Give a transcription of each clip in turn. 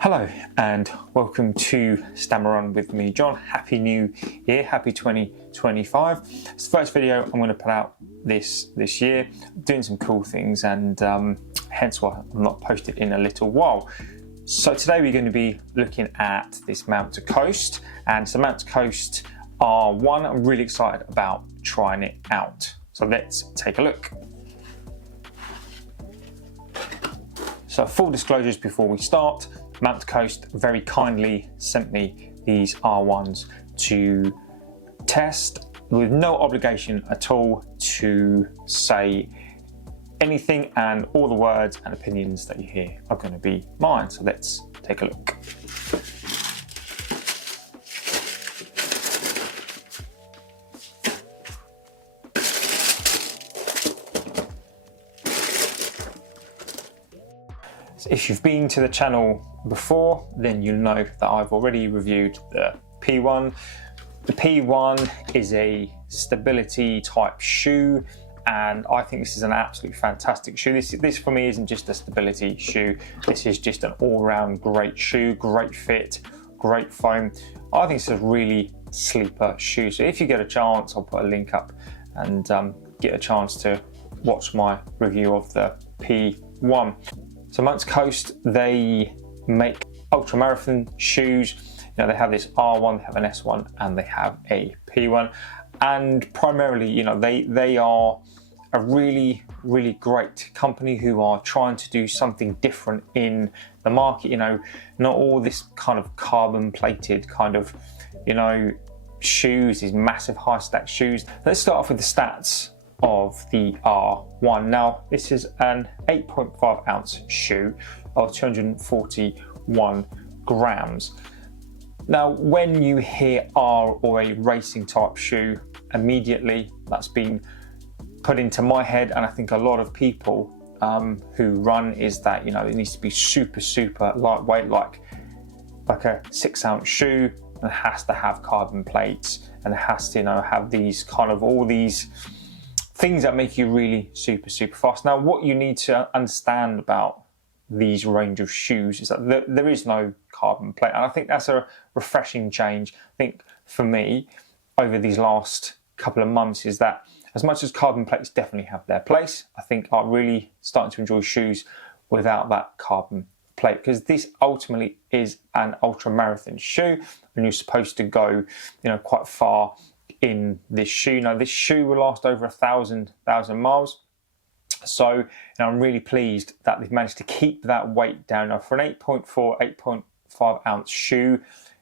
Hello and welcome to Stammer On with me, John. Happy New Year, happy 2025. It's the first video I'm going to put out this year. I'm doing some cool things and hence why I'm not posted in a little while. So today we're going to be looking at this mount to coast, and so mount to coast are one I'm really excited about trying it out. So let's take a look. So full disclosures before we start, Mount to Coast very kindly sent me these R1s to test with no obligation at all to say anything, and all the words and opinions that you hear are going to be mine. So let's take a look. If you've been to the channel before, then you'll know that I've already reviewed the P1. The P1 is a stability type shoe, and I think this is an absolutely fantastic shoe. This for me isn't just a stability shoe. This is just an all-round great shoe, great fit, great foam. I think it's a really sleeper shoe. So if you get a chance, I'll put a link up and get a chance to watch my review of the P1. So Mount to Coast, they make ultra marathon shoes. You know, they have this R1, they have an S1, and they have a P1. And primarily, you know, they are a really great company who are trying to do something different in the market. You know, not all this kind of carbon plated kind of, you know, shoes, these massive high stack shoes. Let's start off with the stats of the R1. Now, this is an 8.5 ounce shoe of 241 grams. Now, when you hear R or a racing type shoe, immediately that's been put into my head, and I think a lot of people who run, is that, you know, it needs to be super lightweight, like a 6 ounce shoe, and it has to have carbon plates, and it has to, you know, have these kind of all these things that make you really super fast. Now, what you need to understand about these range of shoes is that there is no carbon plate, and I think that's a refreshing change. I think for me, over these last couple of months, is that as much as carbon plates definitely have their place, I think I'm really starting to enjoy shoes without that carbon plate, because this ultimately is an ultra marathon shoe, and you're supposed to go, you know, quite far in this shoe. Now, this shoe will last over 1,000 miles. So, you know, I'm really pleased that they've managed to keep that weight down. Now, for an 8.5 ounce shoe,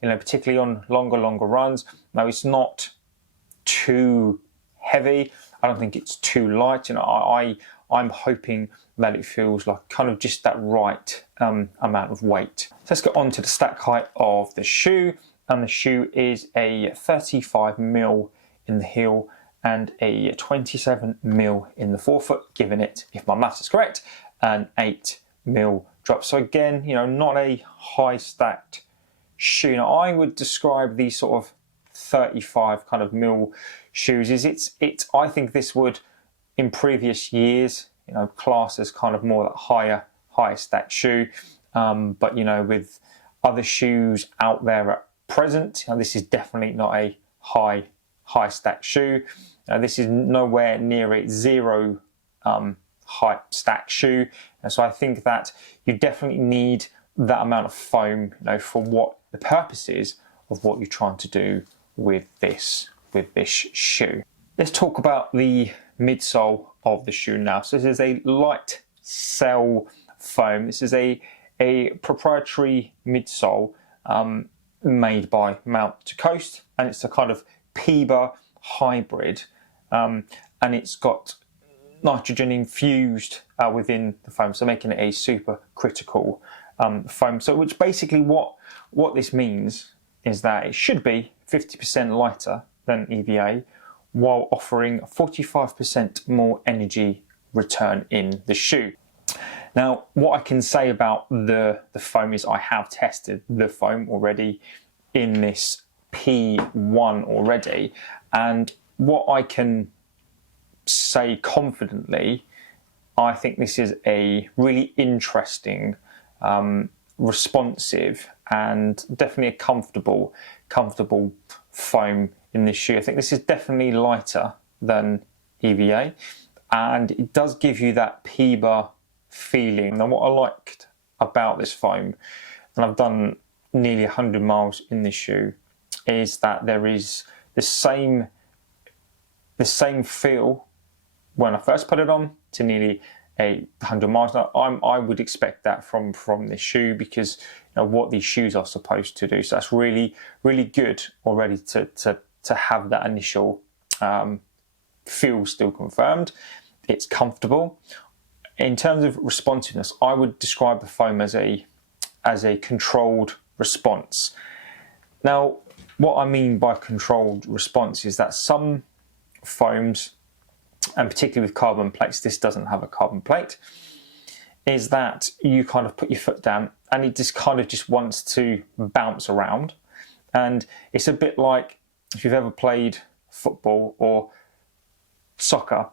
you know, particularly on longer runs, now it's not too heavy. I don't think it's too light. You know, I'm hoping that it feels like kind of just that right amount of weight. So let's get on to the stack height of the shoe. And the shoe is a 35mm in the heel and a 27mm in the forefoot, giving it, if my maths is correct, an 8mm drop. So again, you know, not a high stacked shoe. Now, I would describe these sort of 35 kind of mil shoes is it's I think this would, in previous years, you know, class as kind of more that higher stacked shoe. But you know, with other shoes out there at present, you know, this is definitely not a high stack shoe. This is nowhere near a zero high stack shoe, and so I think that you definitely need that amount of foam, you know, for what the purpose is of what you're trying to do with this shoe. Let's talk about the midsole of the shoe now. So this is a light cell foam. This is a proprietary midsole made by Mount to Coast, and it's a kind of PEBA hybrid, and it's got nitrogen infused within the foam, so making it a super critical foam. So which basically what this means is that it should be 50% lighter than EVA, while offering 45% more energy return in the shoe. Now, what I can say about the foam is I have tested the foam already in this P1 already, and what I can say confidently, I think this is a really interesting responsive and definitely a comfortable foam in this shoe. I think this is definitely lighter than EVA, and it does give you that PEBA feeling. And what I liked about this foam, and I've done nearly 100 miles in this shoe, is that there is the same feel when I first put it on to nearly 100 miles. Now, I would expect that from this shoe, because what these shoes are supposed to do. So that's really good already to have that initial feel still confirmed. It's comfortable. In terms of responsiveness, I would describe the foam as a controlled response. Now, what I mean by controlled response is that some foams, and particularly with carbon plates, this doesn't have a carbon plate, is that you kind of put your foot down and it just kind of just wants to bounce around. And it's a bit like if you've ever played football or soccer,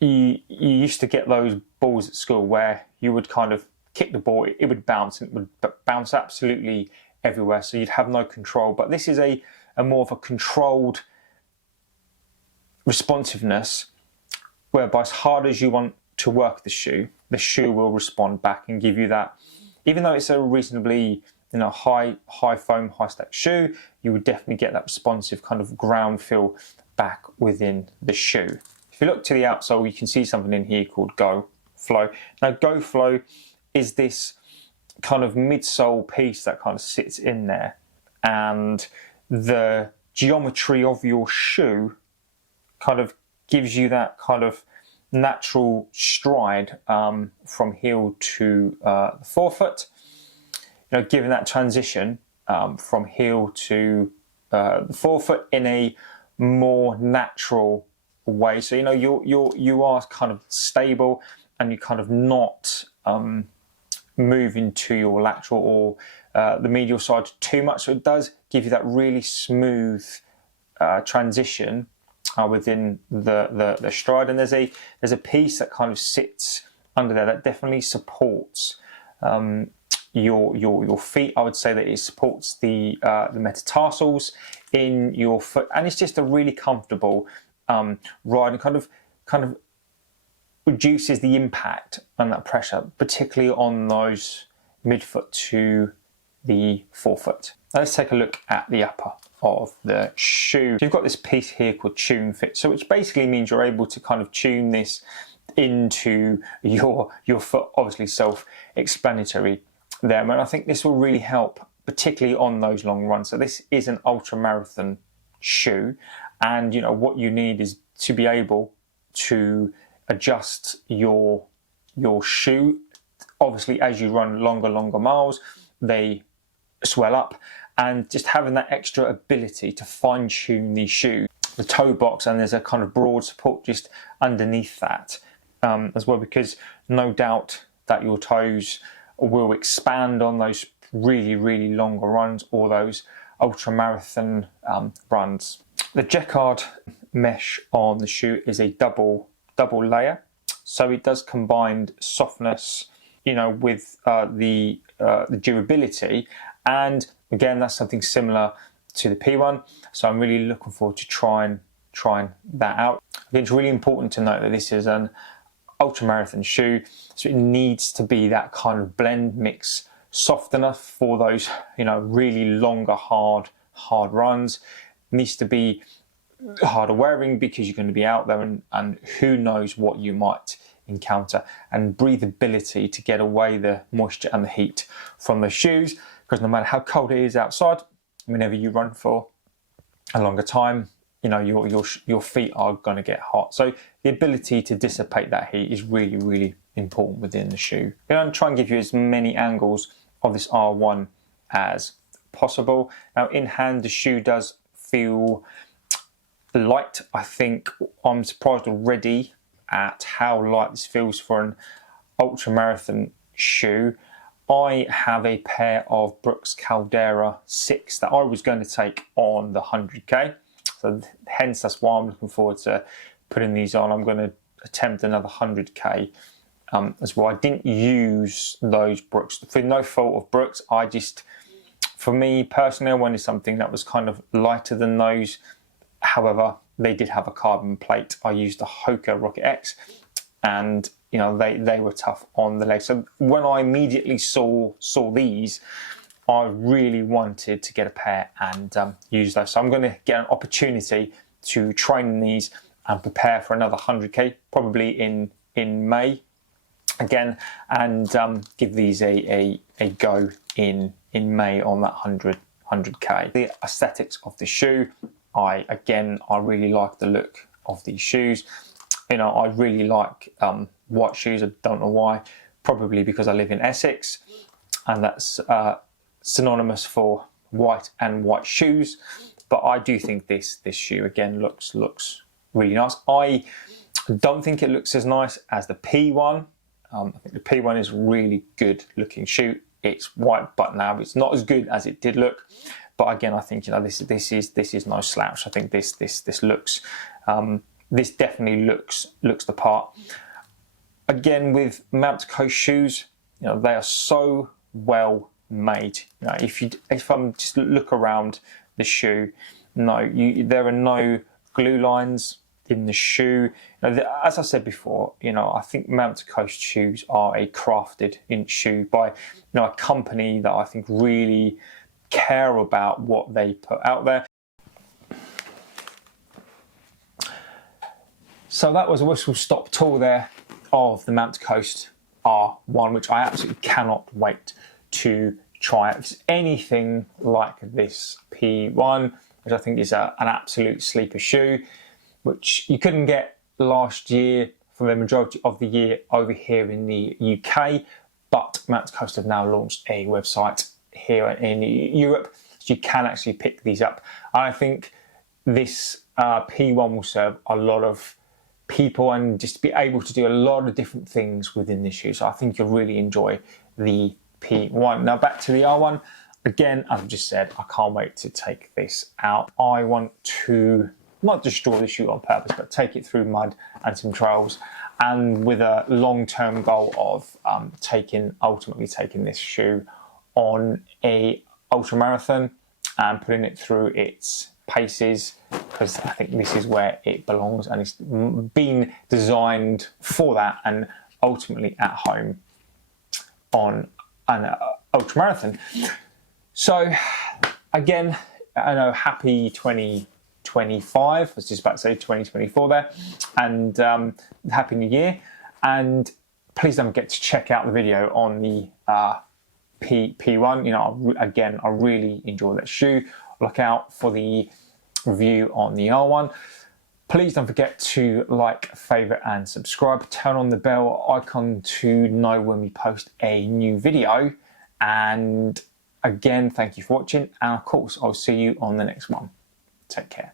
you used to get those balls at school where you would kind of kick the ball, it would bounce, and it would bounce absolutely everywhere, so you'd have no control. But this is a more of a controlled responsiveness, whereby as hard as you want to work the shoe will respond back and give you that. Even though it's a reasonably high foam, high stack shoe, you would definitely get that responsive kind of ground feel back within the shoe. If you look to the outsole, you can see something in here called Go Flow. Now, Go Flow is this kind of midsole piece that kind of sits in there, and the geometry of your shoe kind of gives you that kind of natural stride from heel to the forefoot. Given that transition from heel to the forefoot in a more natural way. So you are kind of stable, and you kind of not moving to your lateral or the medial side too much. So it does give you that really smooth transition within the stride. And there's a piece that kind of sits under there that definitely supports your feet. I would say that it supports the metatarsals in your foot, and it's just a really comfortable ride, and kind of reduces the impact and that pressure, particularly on those midfoot to the forefoot. Now let's take a look at the upper of the shoe. So you've got this piece here called Tune Fit, so which basically means you're able to kind of tune this into your foot. Obviously self-explanatory there, and I think this will really help, particularly on those long runs. So this is an ultra marathon shoe, and what you need is to be able to adjust your shoe. Obviously, as you run longer miles, they swell up, and just having that extra ability to fine-tune the shoe, the toe box, and there's a kind of broad support just underneath that as well, because no doubt that your toes will expand on those really longer runs or those ultra marathon runs. The jacquard mesh on the shoe is a double layer, so it does combine softness with the durability, and again that's something similar to the P1, so I'm really looking forward to trying that out. I think it's really important to note that this is an ultra marathon shoe, so it needs to be that kind of blend mix, soft enough for those really longer hard runs. It needs to be harder wearing because you're going to be out there, and who knows what you might encounter, and breathability to get away the moisture and the heat from the shoes, because no matter how cold it is outside, whenever you run for a longer time, your feet are going to get hot. So the ability to dissipate that heat is really important within the shoe. I'm going to try and give you as many angles of this R1 as possible. Now in hand, the shoe does feel light. I think I'm surprised already at how light this feels for an ultra marathon shoe. I have a pair of Brooks Caldera 6 that I was going to take on the 100k, so hence that's why I'm looking forward to putting these on. I'm going to attempt another 100k as well. I didn't use those Brooks for no fault of Brooks. For me personally, I wanted something that was kind of lighter than those. However, they did have a carbon plate. I used the Hoka Rocket X, and you know they were tough on the legs. So when I immediately saw these, I really wanted to get a pair and use those. So I'm going to get an opportunity to train in these and prepare for another 100k, probably in May again, and give these a go in May on that 100k. The aesthetics of the shoe, I really like the look of these shoes. You know, I really like white shoes. I don't know why, probably because I live in Essex, and that's synonymous for white and white shoes. But I do think this shoe again looks really nice. I don't think it looks as nice as the P1. I think the P1 is a really good looking shoe. It's white, but now it's not as good as it did look. But again, I think, you know, this is no slouch. I think this looks this definitely looks the part. Again, with Mount Coast shoes, you know, they are so well made. You know, if I'm just look around the shoe, there are no glue lines in the shoe. You know, as I said before, you know, I think Mount Coast shoes are a crafted in shoe by, you know, a company that I think really care about what they put out there. So that was a whistle stop tour there of the Mount Coast R1, which I absolutely cannot wait to try. If it's anything like this P1, which I think is an absolute sleeper shoe, which you couldn't get last year for the majority of the year over here in the UK, but Mount Coast have now launched a website here in Europe, so you can actually pick these up. I think this P1 will serve a lot of people and just be able to do a lot of different things within this shoe. So I think you'll really enjoy the P1. Now back to the R1. Again, as I've just said, I can't wait to take this out. I want to not destroy the shoe on purpose, but take it through mud and some trails, and with a long-term goal of ultimately taking this shoe on a ultra marathon and putting it through its paces, because I think this is where it belongs, and it's been designed for that, and ultimately at home on an ultra marathon. So again, I know, happy 2025. I was just about to say 2024 there, and happy new year. And please don't forget to check out the video on the P1. You know, again, I really enjoy that shoe. Look out for the review on the R1. Please don't forget to like, favorite and subscribe. Turn on the bell icon to know when we post a new video. And again, thank you for watching, and of course I'll see you on the next one. Take care.